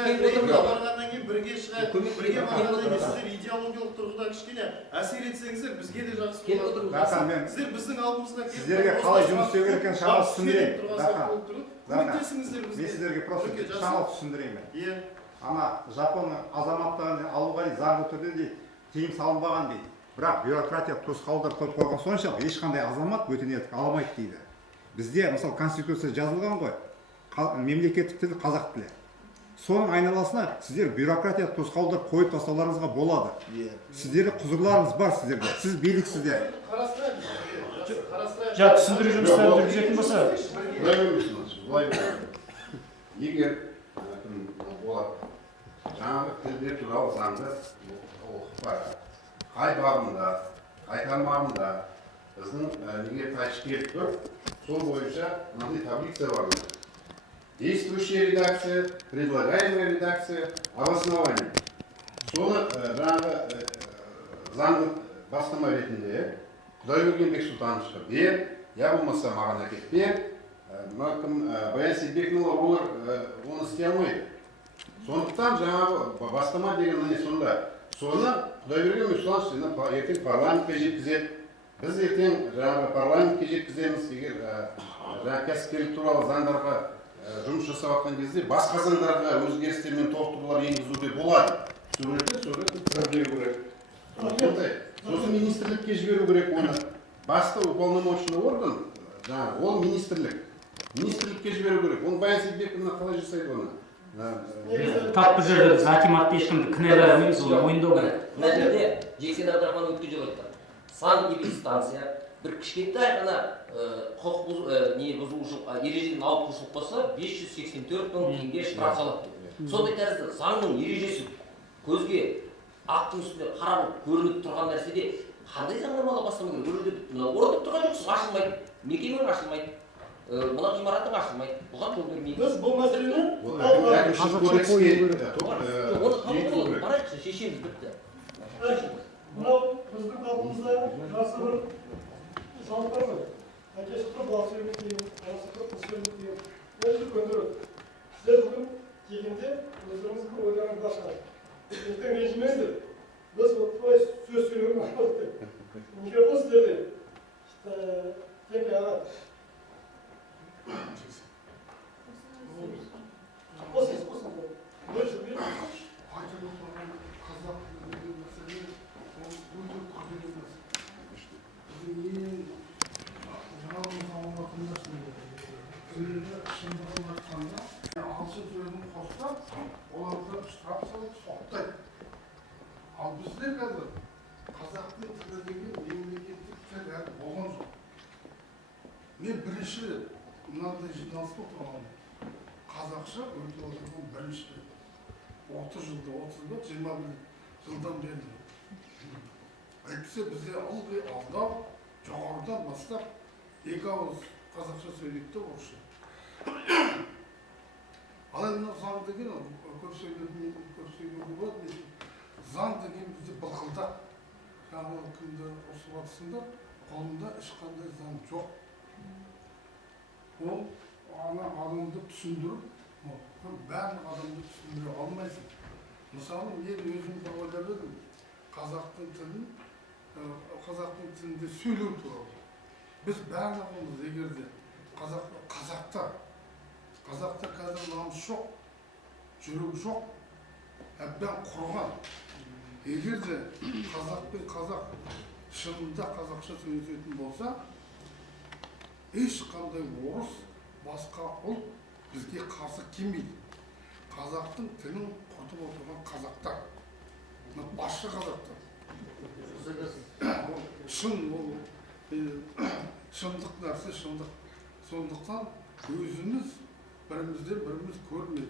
барғаннан кейін бірге шығып, бірге барғаннан кейін сіздер идеологиялық тұрғыда кішкене әсер етсеңіздер, бізге де жақсы болады. Сіздер біздің алдымызға келіп, сіздерге қалай жұмыс істеу керек екенін шамалы түсіндірейін. Көмектесіңіздер бізге. Мен сіздерге просто шамалы түсіндірейін. Ана Жапонның азаматтығын алуға дейін заңды түрде дейді, тыйым салынбаған дейді. Бірақ бюрократия тосқауылдар қойып қойған соншалық ешқандай азамат бөтен еркін ала алмайды дейді. Бізде мысалы конституция жазылған ғой, мемлекеттік тіл қазақ тілі. Соның айналасына сіздер бюрократия тосқауылдар қойып тастауларыңызға болады. Сіздерде құзырларыңыз бар сіздерде. Сіз биліксіздер. Жа түсіндіру жұмыстарын жүргізетін болса, егер олар жаңағы тілдер туралы заңды оқып барады, қай бабында, қай тармағында біздің неге қайшы келіп тұр, сол бойынша мынандай таблица бар. Действующая редакция, предлагаемая редакция, обоснование. Соны жаңағы заңды бастама ретінде Құдайбергенбек Сұлтановичқа бер, я болмаса маған әкеп бер. Баян Сейітбекұлы олар оны істей алмайды. Сондықтан жаңағы бастама деген не сонда. Соны Құдайберген Сұлтанович ертең парламентке жеткізеді. Біз ертең жаңағы парламентке жеткіземіз. Егер жаңағы кәсіпкерлік туралы заңдарға жұмыс жасап жатқан кезде басқа заңдарға өзгерістер мен толықтырулар енгізуге болады. Сосын министрлікке жіберу керек оны. Басты уполномоченный орган, ол министрлік. Министрлікке жіберу керек. Оны Баян Сейітбекұлына қалай жасайды оны? тап бір жерде біз акиматты ешкімді кінәлай алмаймыз, оны мойындау керек. Мына жерде Жексен Абдрахман өткен жолы айтқан. Сан эпидстанция бір кішкентай ғана құқық бұзушылық ережеден алып бұзушылық болса 584 мың теңге штраф салады деп. Сондай тәрізді заңның ережесі көзге ақтың үстінде қарап көрініп тұрған нәрседе қандай заңнамаға бастама керек? Орындап тұрған жоқсыз, ашылмайды, мекеменің ашылмайды, мына ғимараттың ашылмайды. Бұған жол бермейді. Біз бұл мәселені барайықшы, шешеміз бітті. Мынау біздің қалпымызда жасы бір салт бар ғой. Әкесі қыр бал сүйрік деймін, анасы қыр қыз сүйрік деймін. Өзі көндіріп. Сіздер бүгін келгенде өздеріңіздің ойларыңыз бар шығар. Ертең ренжімеңіздер. Біз осылай сөз сөйлеуге мәжбүр деп. Микрофон сіздерде. Теңге аға. Қосыңыз. Бөлші беріңіз. Ағылшын сөзін қостап, оларды штраф салып соқтайды. Ал бізде қазір қазақтың тілі деген мемлекеттік тіл әлі болған жоқ. Мен бірінші рет мынандай жиналысқа отырғанмын. Қазақша өтіп отырған бірінші рет. 30 жылда, 21 жылдан бері. Әйтпесе бізде ылғи алдап, жоғарыдан бастап, екі ауыз қазақша сөйлейді де орысша. Ал енді заң деген көп сөйлеуге болады. Заң деген бізде былқылдақ. Жаңағы кімді ұрсып жатсыңдар, қолында ешқандай заң жоқ. Ол адамды түсіндіріп, барлық адамды түсіндіре алмайсың. Мысалы, мен өзімді ойлап едім, қазақтың тілінде сөйлеу туралы. Біз барлығымыз егерде қазақта қазір намыс жоқ, жүрек жоқ, әбден құрған. Егерде қазақ пен қазақ шынында қазақша сөйлесетін болса, ешқандай орыс, басқа ұлт бізге қарсы келмейді. Қазақтың тілін құртып отырған қазақтар, басшы қазақтар. Шын ол шындық нәрсе, шындық. Сондықтан өзіміз бірімізден біріміз көрмейді.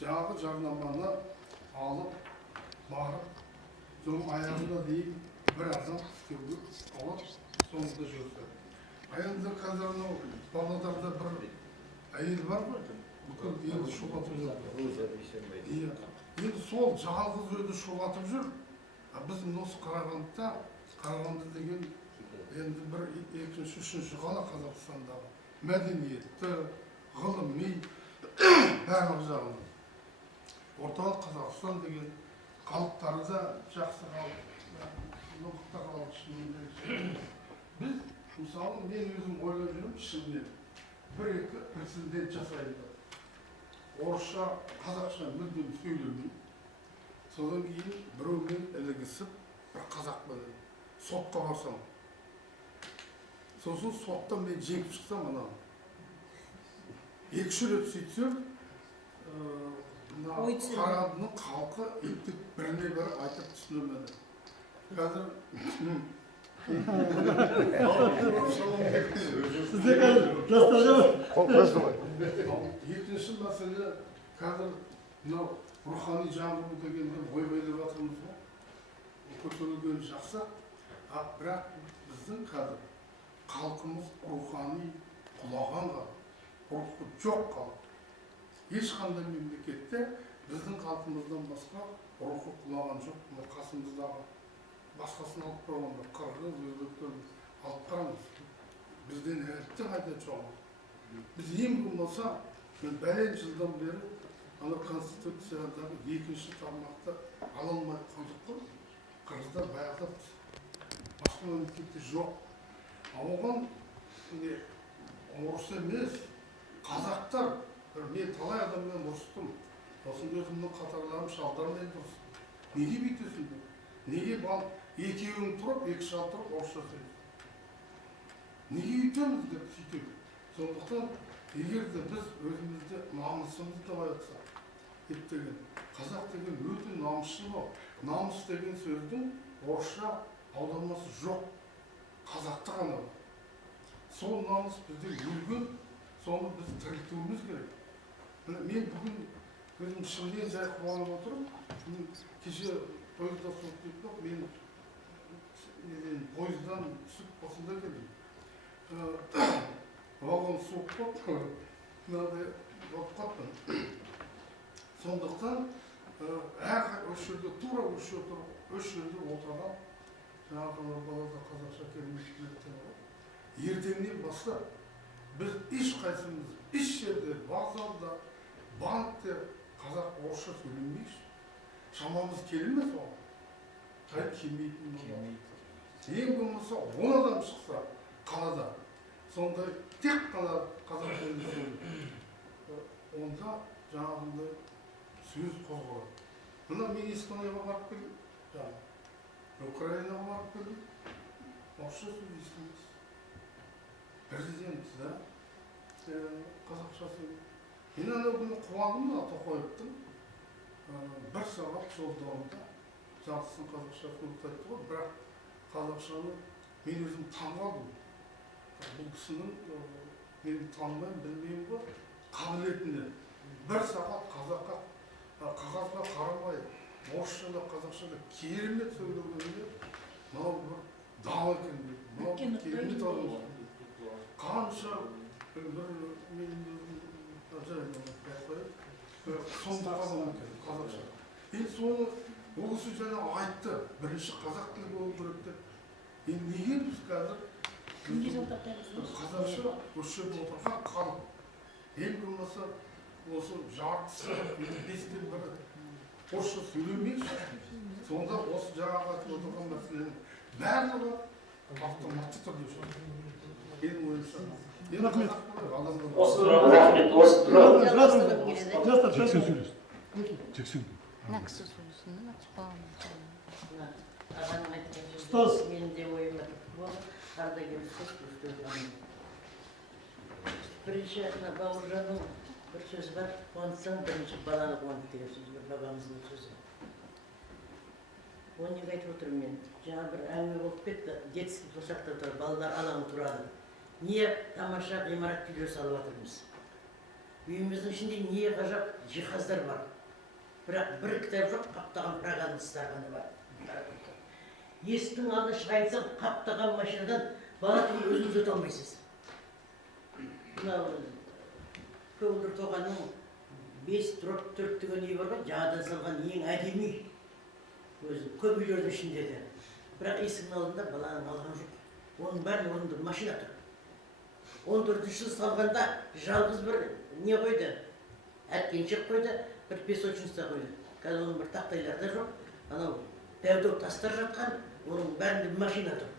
Жаңағы жарнаманы алып, барып, соның аяғында дейін бір адам істеуге алып, соңында жүрді. Енді қазір Павлодарда бір әйел бар ғой, бүкіл елді шулатып жүрді. Енді сол жалғыз өзі шулатып жүр. Біз осы Қарағанды деген енді бір екінші, үшінші қала Қазақстандағы мәдениетті, ғылыми, барлық жағынан. орталық Қазақстан деген халықтары да жақсы халық, мықты халық шынымен. Біз, мысалы, мен өзім ойлап жүрмін, шынымен бір-екі прецедент жасайды. Орысша, қазақша мүлдем сөйлемей, содан кейін біреумен ілігісіп, бір қазақпен сотқа барсам. Сосын соттан мен жеңіп шықсам, анау. 2-3 рет сөйтсем, Қарадының халқы ептеп біріне бірі айтып түсінемеді. Қазір Сізде қазір жастарға екінші мәселе, қазір мынау рухани жаңғыру дегенде ойбайлап жатырмыз ғой. Көтерілген жақсы, бірақ біздің қазір халқымыз рухани құлаған халық, рухы жоқ халық. Ешқандай мемлекетте біздің халқымыздан басқа рухы құлаған жоқ. Қасымыздағы басқасын алып қойғанда қырғыз, өзбектерін алып қараңыз. Бізден әріптен қайда жоғы. Біз ең болмаса, бәлен жылдан бері ана конституциядағы 2-ші тармақты ала алмай қойдық қой. Қырғыздар баяғыда басқа мемлекетте жоқ. Оған орыс емес, қазақтар. Мен талай адаммен ұрыстым. Осында өзімнің қатарларым шалдармен ұрыстым. Неге бүйтесіңдер? Неге екеуің тұрып, 2 шал тұрып орысша сөйлейді? Неге үйтеміз деп сөйтіп? Сондықтан, егер де біз өзімізде намысымызды оятсақ, еттеген, қазақ деген өте намысшыл бол. Намыс деген сөздің орысша аудармасы жоқ. Қазақта ғана бар. Сол намыс бізде өлген, соны біз тірілтуіміз керек. Мен бүгін өзім шынымен жай қуанып отырып, кеше пойызда соғып кетіп, мен пойыздан түсіп осында келдім. Вагон суық болып, мынадай болып қаттым. Сондықтан, осы жерде тура осы жерде отырған, жаңағы балада қазақша келмейтіндер бар. Ертеңнен бастап біз ешқайсымыз, еш жерде, вокзалда, банкте қазақ орысша сөйлемейміз. Шамамыз келмес ол. Қай келмейтін болады. Ең болмаса 10 адам шықса қалада, сондай тек қана қазақ тілінде сөйлейді. Онда жаңағындай сөз қозғалады. Мына мен Испанияға барып келдім, Украинаға барып келдім, орысша сөйлейсіз. Президент, да, қазақша сөйлейді. Мен анау күні қуандым да Тоқаевтың 1 сағат жолдауында жартысын қазақша сөйлейді ғой, бірақ қазақшаны мен өзім таңғалдым. Бұл кісінің мен танымаймын, білмеймін ғой, қабілетіне 1 сағат қазаққа қағазға қарамай, орысшада, қазақшада керемет сөйлегенде, мынау бір дал екен дейді. Мынау керемет адамдар. Қанша бір мен сонда қалам екен қазақша. Енді соны ол кісі жаңа айтты, бірінші қазақ тілі болу керек деп. Енді неге біз қазір қазақша осы жерде отырған халық. Ең болмаса осы жартысы, 5-тен бірі орысша сөйлемейді. Сонда осы жаңағы айтып отырған мәселенің барлығы автоматты түрде шешіледі. Менің ойымша. Енді қазақ болайық, адамдар. жастар Ұстаз. Менің де ойыма болды. Ардагерлік бірінші Бауыржанның бір сөзі бар. Қуантсаң бірінші баланы қуант деген сөз бар, бабамыздың сөзі. Оны неге айтып отырмын мен? Жаңа бір әңгіме болып кетті. Детский площадьта тұрады, балалар алаңы тұрады. Не тамаша ғимарат үйлер салып жатырмыз. Үйіміздің ішінде не ғажап жиһаздар бар. Бірақ бір кітап жоқ, қаптаған пропагандисттер ғана бар. Есіктің алдына шығайынсаң, қаптаған машинадан бала түгіл өзіңіз өте алмайсыз. Мынау Көгілдір Тоғанның 5-4 деген үй бар ғой, жаңадан салған ең әдемі үй. Өзі көп үйлердің ішінде де. Бірақ есіктің алдында баланың алған жоқ. Оның бәрін орнында машина тұр. 14-ші жылы салғанда жалғыз бір не қойды? Әткеншек қойды, бір песочница қойды. Қазір оның бір тақтайлары да жоқ. Анау дәу тастар жатқан, оның бәрінде машина тұр.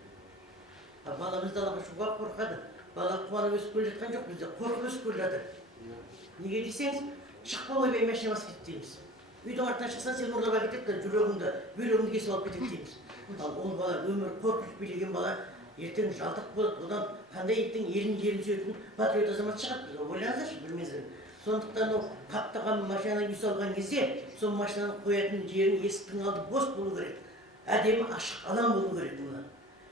Баламыз далаға шығуға қорқады. Бала қуанып өсіп келе жатқан жоқ, бізде қорқып өсіп келе жатыр. Неге десеңіз, шықпа ойбай машина басып кетті дейміз. Үйдің артынан шықсаң, сен ұрлап әкетеді, бүйрегіңді кесіп алып кетеді дейміз. Ал ол бала өмір қорқып билеген бала ертең жалтақ болады, одан қандай еттің жерін сүйетін патриот азамат шығады. Біз ойлаңыздаршы, білмеңіздер. Сондықтан ол қаптаған машинаны үй салған кезде, сол машинаны қоятын жерін есіктің алды бос болу керек. Әдемі ашық алаң болу керек бұлар.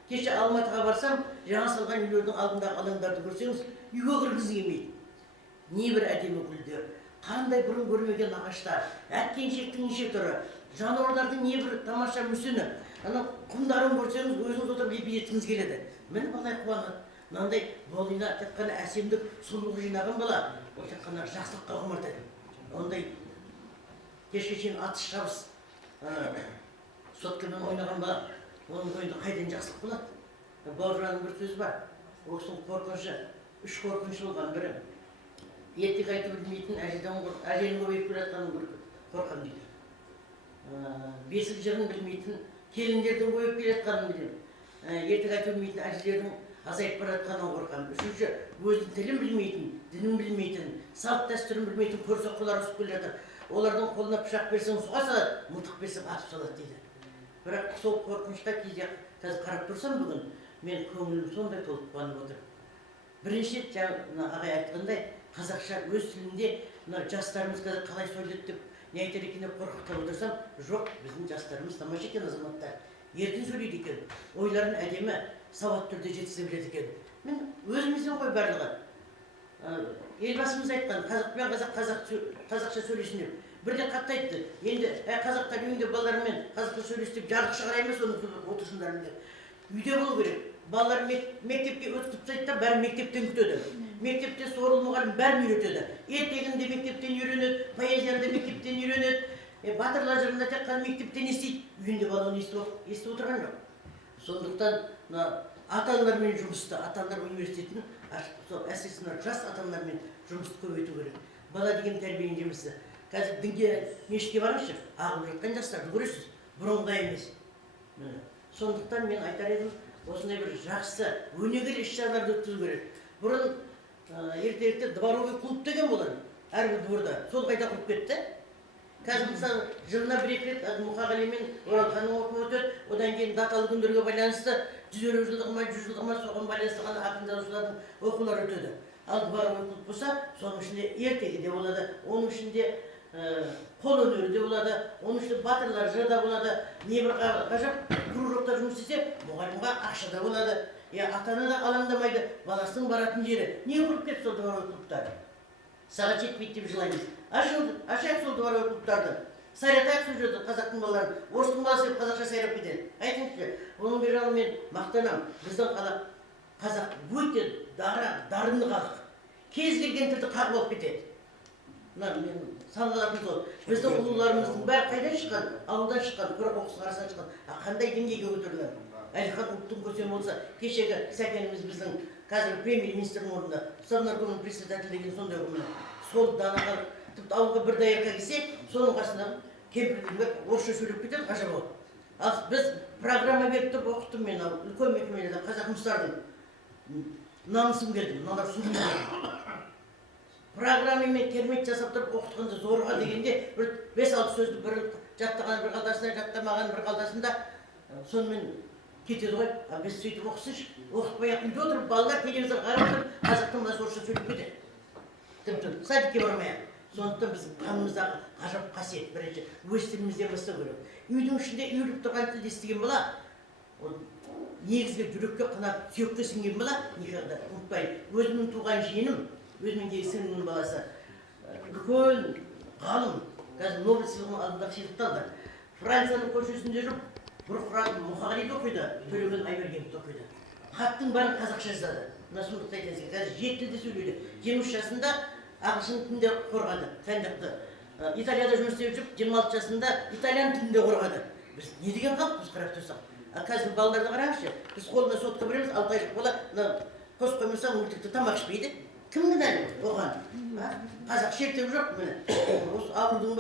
Кеше Алматыға барсам, жаңа салған үйлердің алдындағы алаңдарды көрсеңіз, үйге кіргіңіз келмейді. Небір әдемі гүлдер, қандай бұрын көрмеген ағаштар, әткеншектің неше түрі, жануарлардың небір тамаша мүсіні. Ана құмдарын көрсеңіз, өзіңіз отырып лепи еткіңіз келеді. Міне балай қуанады. Мынандай бойына тек қана әсемдік, сұлулық жинаған бала, ол тек қана жақсылыққа ғұмыртады. Ондай кешке шейін атыс шабыс соткамен ойнаған бала, оның ойында қайдан жақсылық болады? Бауыржанның бір сөзі бар. Осының қорқынышы, үш қорқынышы болған бірі. Ертек айтып білмейтін әженің көбейіп келе жатқанын қорқам дейді. Бесік жырын білмейтін келіндердің көбейіп келе жатқанын білемін. Ертек айтып білмейтін әжелердің азайып бара жатқанынан қорқам. Үшінші, өзінің тілін білмейтін, дінін білмейтін, салт дәстүрін білмейтін көрсоққылар өсіп келе жатыр. Олардың қолына пышақ берсең суға салады, мылтық берсең атып салады дейді. Бірақ сол қорқынышқа кейде қазір қарап тұрсам бүгін, мен көңілім сондай толып қуанып отыр. Бірінші жаңа ағай айтқандай, қазақша өз тілінде жастарымыз қазір қалай сөйледі деп не айтар екен деп қорқақтап отырсам, жоқ, біздің жастарымыз тамаша екен азаматтар. Еркін сөйлейді екен, ойларын әдемі, сауатты түрде жеткізе біледі екен. Мен өзімізден ғой барлығы. Елбасымыз айтқан, қазақпен қазақша сөйлесін деп. Бірде қатты айтты, енді қазақтар үйінде балалармен қазақша сөйлесіп жарық шығара емес оның отырсындарында. Үйде болу керек. Балалар мектепке өткізіп тастайды да, бәрі мектептен күтеді. Мектепте сорлы мұғалім бәрін үйретеді. Ертегінде мектептен үйренеді, поэзияда мектептен үйренеді, батырлар жырында тек қана мектептен естиді. Үйінде бала оны естіп отырған жоқ. Сондықтан ата-аналармен жұмысты, ата-аналар университетін, әсіресе жас ата-аналармен жұмысты көбейту керек. Бала деген тәрбиенің жемісі. Қазір дінге, мешітке барыңызшы, ағылып жатқан жастарды көресіз, бұрынғыдай емес. Сондықтан мен айтар едім, осындай бір жақсы, өнегелі іс-шараларды өткізу керек. Бұрын ерте-ерте дворовый клуб деген болады, әрбір дворда. Сол қайта құрып кетті. Қазір мысалы жылына бір-екі рет Мұқағали мен Оралханның оқып өтеді, одан кейін даталы күндерге байланысты 150 жылдығыма, 100 жылдығыма соған байланысты ғана ақын жазушылардың оқулары өтеді. Ал дворовый клуб болса, соның ішінде ертегі де болады, оның ішінде қол өнері де болады, оның ішінде батырлар жыры да болады. Небір ғажап кружокта жұмыс істесе, мұғалімге ақша да болады. Ата-ана да алаңдамайды, баласының баратын жері. Не құрып кетті сол дворовый клубтар? Сағат жетпейді деп жылаймыз. Ашайық сол дворовый клубтарды. Сайратайық сол жерде қазақтың балаларын. Орыстың баласы қазақша сайрап кетеді. Айтыңызшы, оның бір жағы мен мақтанам. Біздің қазақ өте дарынды халық. Кез келген тілді қағып алып кетеді. Мен саналатын сол. Біздің ұлыларымыздың бәрі қайдан шыққан? Ауылдан шыққан, құрақ оқыс арасынан шыққан. Қандай деңгейге көтерілген? Әлихан ұлттың көсем болса, кешегі сәкеніміз біздің қазір премьер-министрдің орнында, Совнаркомның председателі деген сондай ұғымына. Сол данаға, тіпті ауылға бір дайырға келсе, соның қасынан кемпірлерге орысша сөйлеп кетеді, ғажап болады. Ал біз программа беріп тұрып оқыттым мен үлкен мекемелерде қазақтың намысын бердім, мыналар суын бердім. Программамен кермет жасап тұрып оқытқанды зорға дегенде бір 5-6 сөзді бір жаттаған бір қалтасында, жаттамаған бір қалтасында сонымен кетеді ғой. Біз сөйтіп оқысыншы, оқытпай үйде отырып, балалар телевизор қарап тұрып, қазақтың баласы орысша сөйлеп кетеді. Тіпті садикке бармай-ақ. Сондықтан біз қанымыздағы ғажап қасиет бірінші өз тілімізден бастау керек. Үйдің ішінде үйіліп тұрған тілді естіген бала, негізгі жүрекке қанап, сүйекке сіңген бала, никогда ұмытпаймын. Өзімнің туған жиенім, өзімнің сіңлімнің баласы, үлкен ғалым, қазір Нобель сыйлығының алдындағы сыйлықты алды. Францияның көшесінде жүріп, Мұқағалиді оқиды, Төлеген Айбергеновті оқиды. Хаттың бәрін қазақша жазады. Мына сұмдықты айтасың, қазір 7 тілде сөйлейді. 23 жасында ағылшын тілінде қорғады, сәндіқті. Италияда жұмыс істеп жүріп, 26 жасында итальян тілінде қорғады. Біз не деген халықпыз қарап тұрсақ? Қазір балаларды қараңызшы, біз қолына сотқа береміз, 6 айлық бала қосып қоймаса мультикті тамақ ішпейді. Кім кінәлі оған? Қазақ шертегі жоқ міне. Осы аурудың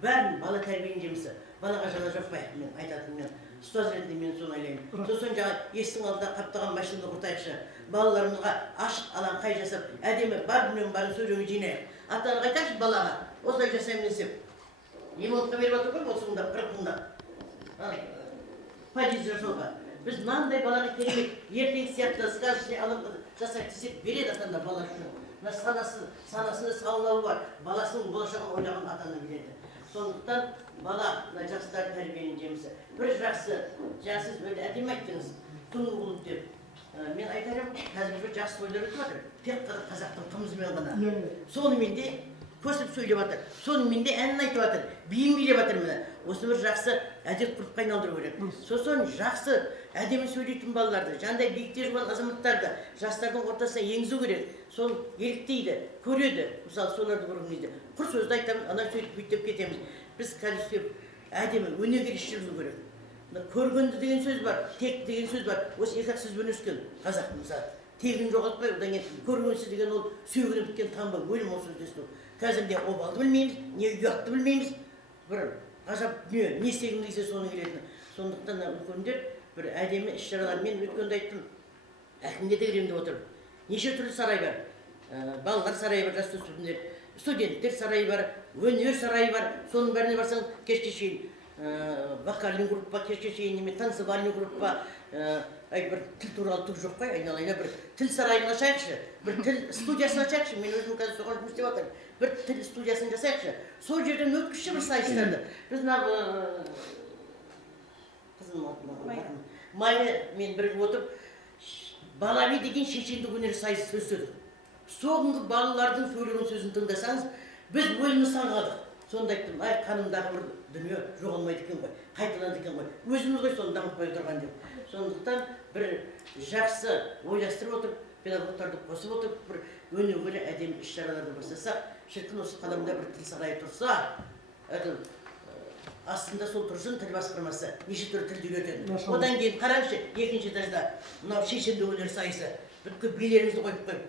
бәрін бала тәрбиенің жемісі. Балаға жала жоқпайық мен айтатын мен. Ұстаз ретінде мен соны ойлаймын. Сосын жаңа естің алдында қаптаған машинаны құртайықшы. Балаларымызға ашық алаңқай жасап, әдемі бар дүниенің барын сөйлеуге жинайық. Ата-анаға айтайықшы балаға, осылай жасаймын десем. Ремонтқа беріп жатыр ғой, 30 мыңдап, 40 мыңдап. Позиция жасауға. Біз мынандай балаға керемет, ертең сияқты сказочный алаңқай жасайды десек, береді ата-ана бала үшін. Санасында сауалауы бар, баласының болашағын ойлаған ата-ана біледі. Сондықтан бала жастар тәрбиенің жемісі. Бір жақсы, сіз өте әдемі айттыңыз, түнгі болып деп. Мен айтарым, қазір бір жақсы ойлар өтіп жатыр. Тек қана қазақтың қымызымен ғана. Сонымен де көсіп сөйлеп жатыр. Сонымен де әнін айтып жатыр. Биін билеп жатыр міне. Осы бір жақсы әдет ғұрыпқа айналдыру керек. Сосын жақсы әдемі сөйлейтін балаларды, жандай биіктер болған азаматтарды жастардың ортасына енгізу керек. Сол еліктейді, көреді. Мысалы, соларды көргенде құр сөзді айтамыз, ана сөйтіп бүйтіп кетеміз. Біз қазір әдемі өнегелі жүргізу керек. Көргенді деген сөз бар, тек деген сөз бар. Осы екі сөзбен өскен қазақ мысалы. Тегін жоғалтпай, одан кейін көргенсіз деген ол сүйегініп біткен таңба, өлім ол сөзді есту. Қазір не обалды білмейміз, не ұятты білмейміз. Бір ғажап дүние, не істегім десе соны келетін. Сондықтан үлкендер бір әдемі іс-шаралар. Мен өткенде айттым, әкімге де үйреніп отырып. Неше түрлі сарай бар. Балалар сарайы бар, жасөспірімдер, студенттер сарайы бар, өнер сарайы бар. Соның бәріне барсаң, кешке шейін вокальный группа, кешке шейін танцевальный группа, бір тіл туралы түк жоқ қой, айналайына бір тіл сарайын ашайықшы, бір тіл студиясын ашайықшы. Мен өзім қазір соған жұмыс істеп жатырмын. Бір тіл студиясын жасайықшы. Сол жерден өткізші бір сайыстарды. Біз Майя мен бірігіп отырып, балави деген шешендік өнер сайысы өстедік. Соңғы балалардың сөйлеген сөзін тыңдасаңыз, біз өлімі саңғадық. Сонда айттым, ай қанымдағы бір дүние жоғалмайды екен ғой, қайталанды екен ғой. Өзіміз ғой соны дамытпай отырған деп. Сондықтан бір жақсы ойластырып отырып, педагогтарды қосып отырып, бір өнегелі әдемі іс-шараларды бастасақ, шіркін осы қаламда бір тіл сарайы тұрса, астында сол тұрсын тіл басқармасы, неше түрлі тілді үйретеді. Одан кейін қараңызшы, екінші этажда мынау шешендік өнер сайысы, бүткіл билеріңізді қойып қойып.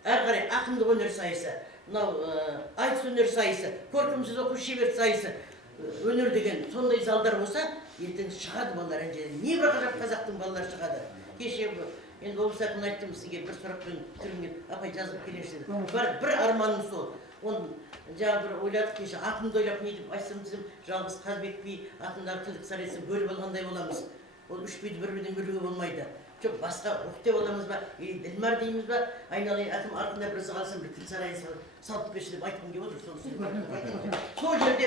Әрі қарай ақындық өнер сайысы, мынау айтыс өнер сайысы, көркемсіз оқу шебер сайысы, өнер деген сондай залдар болса, ертең шығады балалар әнжелі. Не бір ғажап қазақтың балалары шығады. Кеше енді облыс әкіміне айттым, сізге бір сұрақпен кірген, апай жазып келесіз. Бір арманым сол. Оны жаңа бір ойладық, кеше ақынды ойлап не деп айтсам десем, жалғыз Қазбек би атындағы тілдік сарайсын бөліп алғандай боламыз. Ол үш биді бір-бірден бөлуге болмайды. Жоқ, басқа оқып деп аламыз ба, Ділмар дейміз ба, айналайын әкім артында бір сағалсын, бір тіл сарайын салып берші деп айтқым келіп отыр. Сол жерде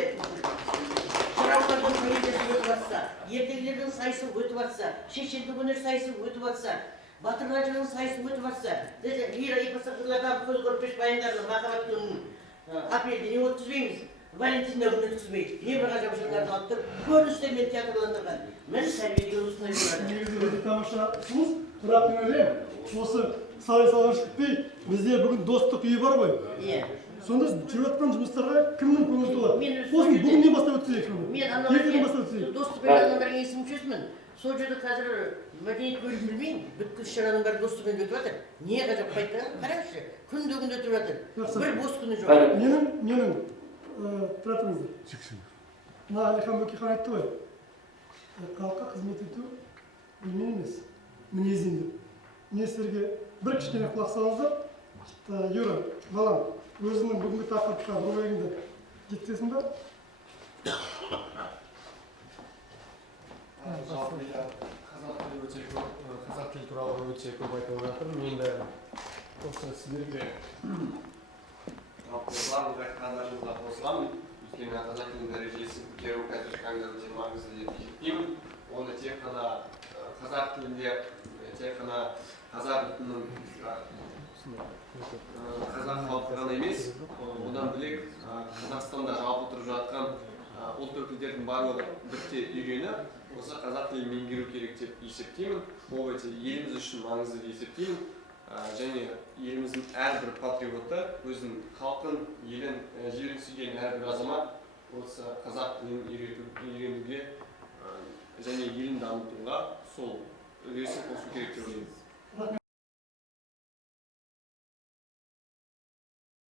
жыраулардың поэзиясы өтіп жатса, ертегілердің сайысы өтіп жатса, шешендік өнер сайысы өтіп жатса, батырлардың сайысы өтіп жатса, лира ипасақырлардан көз көріп пеш баяндардың махаббат күнін апрельде не өткізбейміз, Валентина күні өткізбейді. Не бір ғажап жырларды алып тұрып, көріністермен театрландырған. Мін тәрбиедегі осындай болады. Негізі тамаша ұсыныс, бірақ мен ойлаймын, осы сарай салған шықпай, бізде бүгін достық үйі бар ғой. Иә. Сонда жүріп жатқан жұмыстарға кімнің көңілі толады? Осыны бүгіннен бастап өткізейік. Мен достық үйі адамдардың есім мүшесімін. Сол жерде қазір мәдениет бөлім білмеймін, бүткіл шараның бәрі достық үйінде өтіп жатыр. Не ғажап қайтқан? Қараңызшы, күнде күнде өтіп жатыр. Бір бос күні жоқ. Менің тұра тұрыңыздар. Мына Әлихан Бөкейхан айтты ғой, халыққа қызмет ету білмен емес, мінезін деп. Мен сіздерге бір кішкене құлақ салыңыздар. Юра, балам, өзінің бүгінгі тақырыпқа бір ойыңды жеткізесің ба? Қазақ тілі туралы өте көп айтып жатырмын. Мен де осы сіздерге барлық айтқандарыңызға қосыламын. Өйткені қазақ тілінің дәрежесін көтеру қазіргі таңда өте маңызды деп есептеймін. Оны тек қана қазақ тілінде, тек қана қазақ ұлтының қазақ халқы ғана емес, одан бөлек Қазақстанда жалпы тұрып жатқан ұлт өкілдердің барлығы бірте үйреніп, осы қазақ тілін меңгеру керек деп есептеймін. Ол өте еліміз үшін маңызды деп есептеймін. Және еліміздің әрбір патриоты, өзінің халқын, елін, жерін сүйген әрбір азамат осы қазақ тілін үйренуге және елін дамытуға сол үлесін қосу керек деп ойлаймын.